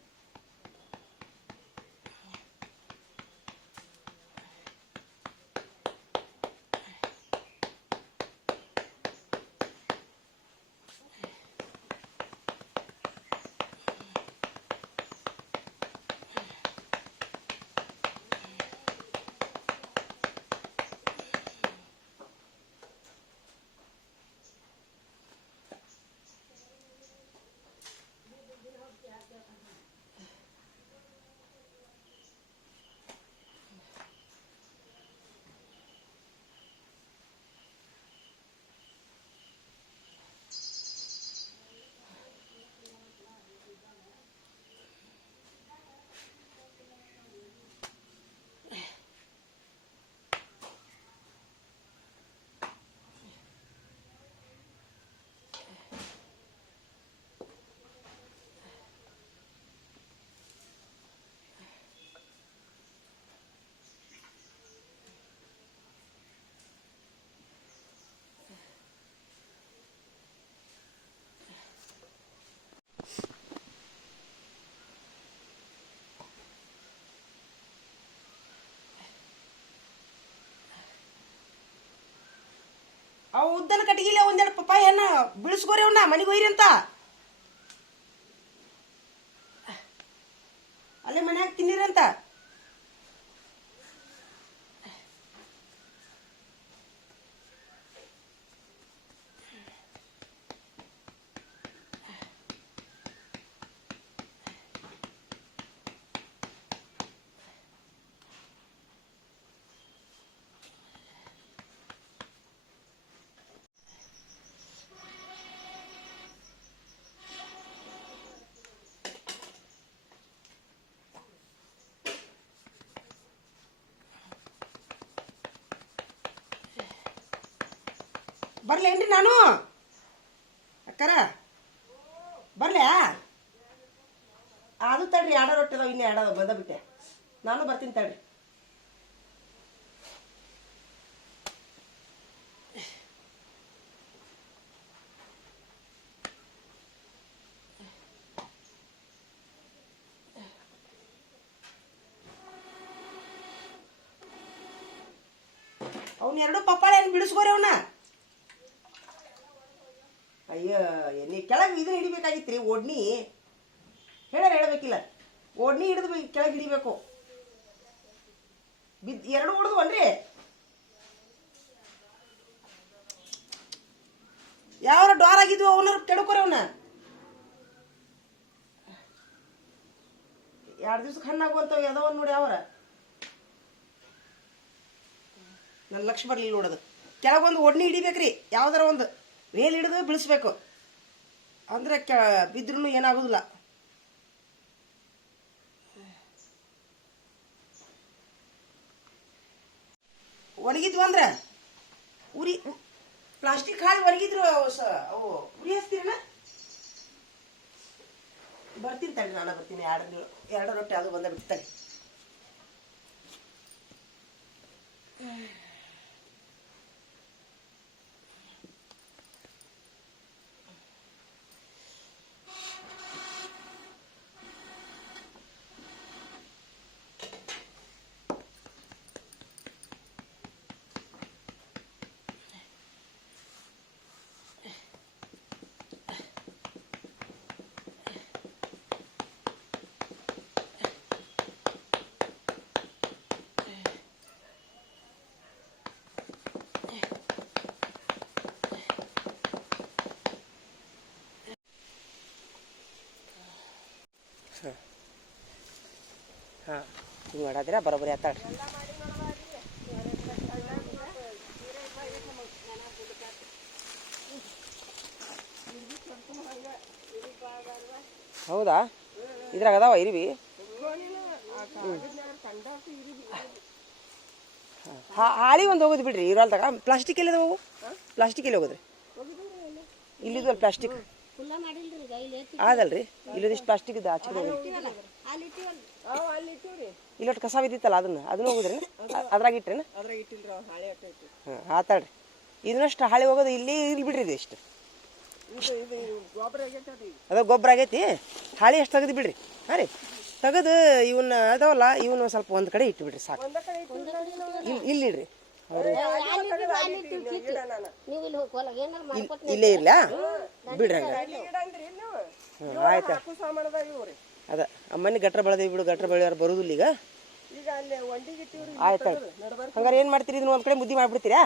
ಅವು ಉದ್ದನ ಕಟ್ಟಿಗಿಲ್ಲ ಒಂದೆರಡು ಪಪ್ಪಾಯಿ ಹಣ್ಣ ಬೀಳಿಸ್ಕೋರಿ ಅವನ್ನ ಮನೆಗೆ ಒಯ್ರಿ ಅಂತ ಅಲ್ಲೇ ಮನ್ಯಾಗ ತಿನ್ನಿರಂತ. ಬರ್ಲೇನ್ರಿ ನಾನು ಅಕ್ಕರ ಬರ್ಲ್ಯಾ ಅದು ತಡ್ರಿ ಆಡ ರೊಟ್ಟಿ ಅದಾವ ಇನ್ನೇ ಆಡೋದು ಬಂದ ಬಿಟ್ಟೆ ನಾನು ಬರ್ತೀನಿ ತಡ್ರಿ. ಅವ್ನ ಎರಡು ಪಪ್ಪಾಳೆ ಏನು ಬಿಡಿಸ್ಕೋರಿ ಅವನ್ನ. ಅಯ್ಯೋ ನೀ ಕೆಳಗೆ ಇದನ್ನ ಹಿಡಿಬೇಕಾಗಿತ್ತು ರೀ ಓಡ್ನಿ ಹೇಳ್ಬೇಕಿಲ್ಲ. ಓಡ್ನಿ ಹಿಡಿದು ಕೆಳಗೆ ಹಿಡಿಬೇಕು. ಎರಡು ಹೊಡೆದ್ವನ್ರಿ ಯಾವ ಡೋರ್ ಆಗಿದ್ವು ಅವನ ಕೆಡಕೋರಿ ಅವನ್ನ. 2 ದಿವ್ಸಕ್ಕೆ ಹಣ್ಣಾಗುವಂಥವು ಯಾವ್ದವ ನೋಡಿ ಅವರ ನನ್ನ ಲಕ್ಷ ಬರ್ಲಿಲ್ಲ ನೋಡೋದು. ಕೆಳಗೊಂದು ಒಡ್ನಿ ಹಿಡಿಬೇಕ್ರಿ ಯಾವ್ದಾರ ಒಂದು ವೇಲ್ ಹಿಡಿದು ಬೀಳಿಸ್ಬೇಕು ಅಂದ್ರೆ ಬಿದ್ರೂ ಏನಾಗೋದಿಲ್ಲ. ಒಣಗಿದ್ವು ಅಂದ್ರೆ ಉರಿ ಪ್ಲಾಸ್ಟಿಕ್ ಹಾಳಿ ಒಣಗಿದ್ರು ಅವು ಉರಿ ಹಚ್ತೀರಣ್ಣ. ಬರ್ತೀನಿ ತಡಿ ನಾನು ಬರ್ತೀನಿ. ಎರಡು ರೊಟ್ಟಿ ಅದು ಬಂದ ಬಿಡ್ತಾನೆ. ಹಾಂ ಹಿಂಗೆ ಮಾಡಾದಿರ ಬರೋಬ್ಬರಿ ಆತಾಳ್ರಿ. ಹೌದಾ ಇದ್ರಾಗ ಅದಾವ ಇರಿವಿ. ಹಾಳಿ ಒಂದು ಹೋಗೋದು ಬಿಡ್ರಿ ಇರೋಲ್ದಾಗ. ಪ್ಲಾಸ್ಟಿಕ್ ಎಲ್ಲಿ ಅದಾವ? ಪ್ಲಾಸ್ಟಿಕ್ ಎಲ್ಲಿ ಹೋಗೋದ್ರಿ? ಇಲ್ಲಿದ್ವಲ್ಲ ಪ್ಲಾಸ್ಟಿಕ್ ಅದಲ್ರಿ ಇಲ್ಲದಿಷ್ಟು ಪ್ಲಾಸ್ಟಿಕ್ ಇದೆ ಆಚೆ ಇಲ್ಲೊಟ್ಟು ಕಸ ಬಿದ್ದಿತ್ತಲ್ಲ ಅದನ್ನ ಹೋಗುದ್ರಿ ಅದ್ರಾಗ ಇಟ್ರೇನ? ಹಾಂ ಆತಾಳ್ರಿ ಇದನ್ನಷ್ಟು ಹಾಳಿ ಹೋಗೋದು ಇಲ್ಲಿ ಇಲ್ಲಿ ಬಿಡ್ರಿ ಇದು ಇಷ್ಟು ಅದ ಗೊಬ್ಬರ ಆಗೈತಿ. ಹಾಳಿ ಎಷ್ಟು ತೆಗೆದು ಬಿಡ್ರಿ. ಹಾಂ ರೀ ತೆಗೆದು ಇವನ್ನ ಅದಾವಲ್ಲ ಇವನ್ನ ಸ್ವಲ್ಪ ಒಂದು ಕಡೆ ಇಟ್ಟು ಬಿಡ್ರಿ ಸಾಕು. ಇಲ್ಲಿ ಇಡ್ರಿ ಇಲ್ಲೇ ಇರ್ಲಾ ಬಿಡ್ರಿ ಹಂಗ. ಹಾಂ ಆಯ್ತಾ ಅದ ಅಮ್ಮನಿ ಗಟ್ರ ಬೆಳೆದೇವಿ ಬಿಡು. ಗಟ್ರ ಬೆಳೆಯೋರು ಬರೋದಿಲ್ಲ ಈಗ. ಆಯ್ತು ಹಂಗಾರೆ ಏನು ಮಾಡ್ತೀರಿ? ಇದನ್ನ ಒಂದು ಕಡೆ ಮುದ್ದೆ ಮಾಡಿಬಿಡ್ತೀರಾ?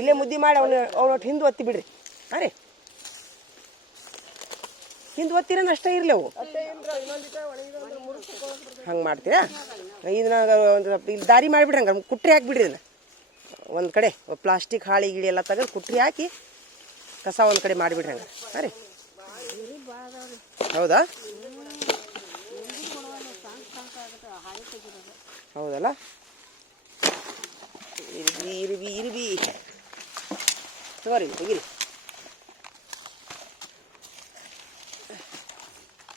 ಇಲ್ಲೇ ಮುದ್ದೆ ಮಾಡಿ ಅವ್ನೊಟ್ಟು ಹಿಂದೆ ಒತ್ತಿ ಬಿಡ್ರಿ. ಹಾಂ ರೀ ಹಿಂದೆ ಒತ್ತಿರ ಅಷ್ಟೇ ಇರಲಿ ಅವು. ಹಂಗೆ ಮಾಡ್ತೀರಾ? ಇದನ್ನ ಒಂದು ಇಲ್ಲಿ ದಾರಿ ಮಾಡಿಬಿಡ್ರಿ. ಹಂಗಾರೆ ಕುಟ್ರಿ ಹಾಕಿಬಿಡ್ರಿ. ಇದನ್ನ ಒಂದು ಕಡೆ ಪ್ಲಾಸ್ಟಿಕ್ ಹಾಳಿ ಗಿಳಿ ಎಲ್ಲ ತೆಗೆದು ಕುಟ್ರಿ ಹಾಕಿ ಕಸ ಒಂದು ಕಡೆ ಮಾಡಿಬಿಡ್ರಿ. ಹಂಗಾರೆ ಹಾಂ ರೀ ಹೌದಾ? ಹೌದಲ್ಲ ಇರಿಬಿ ತಗೋರಿ ಹೋಗಿರಿ.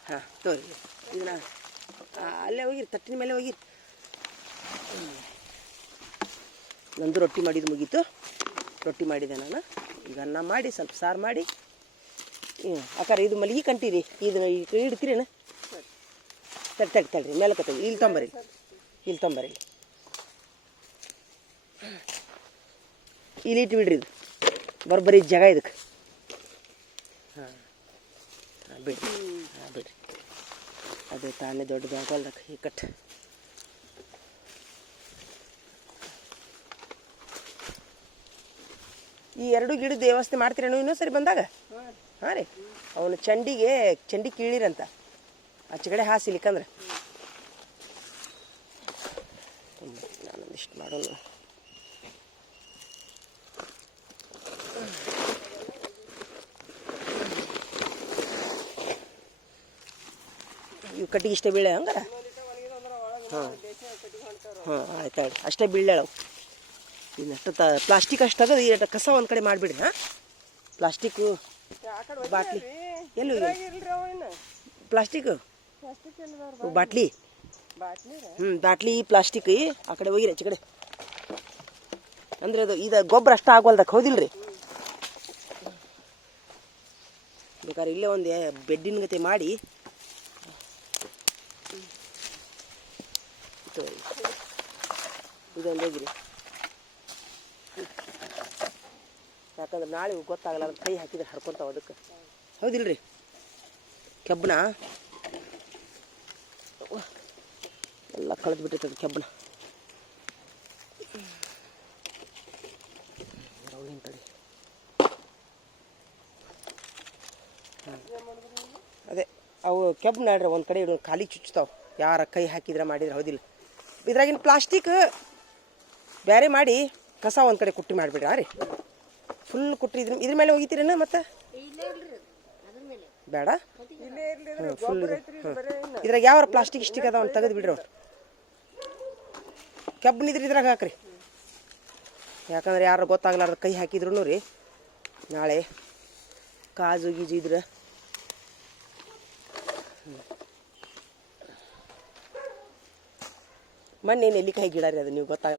ಹಾಂ ತಗೋರಿ ಇದನ್ನ ಅಲ್ಲೇ ಹೋಗಿರಿ ತಟ್ಟಿನ ಮೇಲೆ ಹೋಗಿರಿ. ನಂದು ರೊಟ್ಟಿ ಮಾಡಿದ್ದು ಮುಗೀತು. ರೊಟ್ಟಿ ಮಾಡಿದೆ ನಾನು. ಈಗ ಅನ್ನ ಮಾಡಿ ಸ್ವಲ್ಪ ಸಾರು ಮಾಡಿ ಅಕ್ಕಾರ ಇದು ಮಲ್ಲಿಗೆ ಕಂಟಿರಿ ಇದನ್ನ ಇಡ್ತೀರೇನ? ತಡ್ರಿ ಮೇಲೆ ಕತ್ತೀವಿ. ಇಲ್ಲಿ ತೊಂಬರಿ ಇಲ್ಲಿ ಇಟ್ಟು ಬಿಡ್ರಿ ಇದು ಬರೋಬ್ಬರಿ ಜಾಗ ಇದಕ್ಕೆ. ಹಾಂ ಬಿಡ್ರಿ ಬಿಡ್ರಿ ಅದೇ ತಾನೇ ದೊಡ್ಡದು ಆಗೋಲ್ದಕ್ಕೆ ಈ ಕಟ್. ಈ ಎರಡು ಗಿಡದ ವ್ಯವಸ್ಥೆ ಮಾಡ್ತೀರೇನು ಇನ್ನೊಂದು ಸರಿ ಬಂದಾಗ? ಹಾಂ ರೀ, ಅವನು ಚಂಡಿ ಕೀಳಿರಂತ ಆಚೆ ಕಡೆ ಹಾಸಿಲಿಕ್ಕಂದ್ರೆ ನಾನೊಂದಿಷ್ಟು ಮಾಡೋಣ. ಇವು ಕಟ್ಟಿಗೆ ಇಷ್ಟೇ ಬೀಳೆ ಹಂಗಾರ? ಹಾಂ ಹಾಂ ಆಯ್ತು ಆಯ್ತು, ಅಷ್ಟೇ ಬೀಳ್ಯಾಳವು. ಇನ್ನಷ್ಟು ಪ್ಲಾಸ್ಟಿಕ್ ಅಷ್ಟು ತೆಗೆದು ಈ ಕಸ ಒಂದು ಕಡೆ ಮಾಡಿಬಿಡ್ರಿ. ಹಾಂ, ಪ್ಲಾಸ್ಟಿಕ್ಕು ಬಾಟ್ಲಿ ಎಲ್ಲೂ ಪ್ಲಾಸ್ಟಿಕ್ಕು ಬಾಟ್ಲಿ ಬಾಟ್ಲಿ ಪ್ಲಾಸ್ಟಿಕ್ ಆ ಕಡೆ ಹೋಗಿರಿ ಆಚೆ ಕಡೆ. ಅಂದರೆ ಅದು ಇದು ಗೊಬ್ಬರ ಅಷ್ಟು ಆಗೋಲ್ದಕ್ಕೆ ಹೌದಿಲ್ರಿ? ಬೇಕಾದ್ರೆ ಇಲ್ಲೇ ಒಂದು ಬೆಡ್ಡಿನ ಗತೆ ಮಾಡಿ ಇದೊಂದು ಹೋಗಿರಿ. ಯಾಕಂದ್ರೆ ನಾಳೆ ಗೊತ್ತಾಗಲ್ಲ ಅದು ಕೈ ಹಾಕಿದ್ರೆ ಹರ್ಕೊಂತಾವ ಅದಕ್ಕೆ ಹೌದಿಲ್ರಿ? ಕೆಬ್ಬಣ ಎಲ್ಲ ಕಳೆದು ಬಿಟ್ಟಿರ್ತದೆ ಕೆಬ್ಬಣ. ರೌಲಿನ ಕಡೆ ಅದೇ ಅವು ಕೆಬ್ಬಣ ಆಡ್ರೆ ಒಂದು ಕಡೆ ಇಡೋ ಖಾಲಿ ಚುಚ್ತಾವೆ ಯಾರ ಕೈ ಹಾಕಿದ್ರೆ ಮಾಡಿದ್ರೆ ಹೌದಿಲ್ಲ? ಇದ್ರಾಗಿನ ಪ್ಲಾಸ್ಟಿಕ್ ಬೇರೆ ಮಾಡಿ ಕಸ ಒಂದು ಕಡೆ ಕುಟ್ಟಿ ಮಾಡಿಬಿಡ್ರಿ. ರೀ ಫುಲ್ ಕುಟ್ಟಿ ಇದ್ರ ಮೇಲೆ ಹೋಗಿತೀರೇನ ಮತ್ತೆ? ಬೇಡ, ಫುಲ್ ಇದ್ರಾಗ ಯಾವ ಪ್ಲಾಸ್ಟಿಕ್ ಇಷ್ಟಿಗೆ ಅದಾವ ತೆಗೆದು ಬಿಡ್ರಿ. ಅವ್ರು ಕೆಬ್ಬನಿದ್ರೆ ಇದ್ರಾಗ ಹಾಕ್ರಿ. ಯಾಕಂದ್ರೆ ಯಾರು ಗೊತ್ತಾಗ್ಲಾರ್ದ ಕೈ ಹಾಕಿದ್ರು ರೀ ನಾಳೆ ಕಾಜು ಗೀಜು ಇದ್ರೆ ಮೊನ್ನೆ ನೆಲ್ಲಿಕಾಯಿ ಗಿಡ ರೀ ಅದು ನೀವು ಗೊತ್ತಾಗ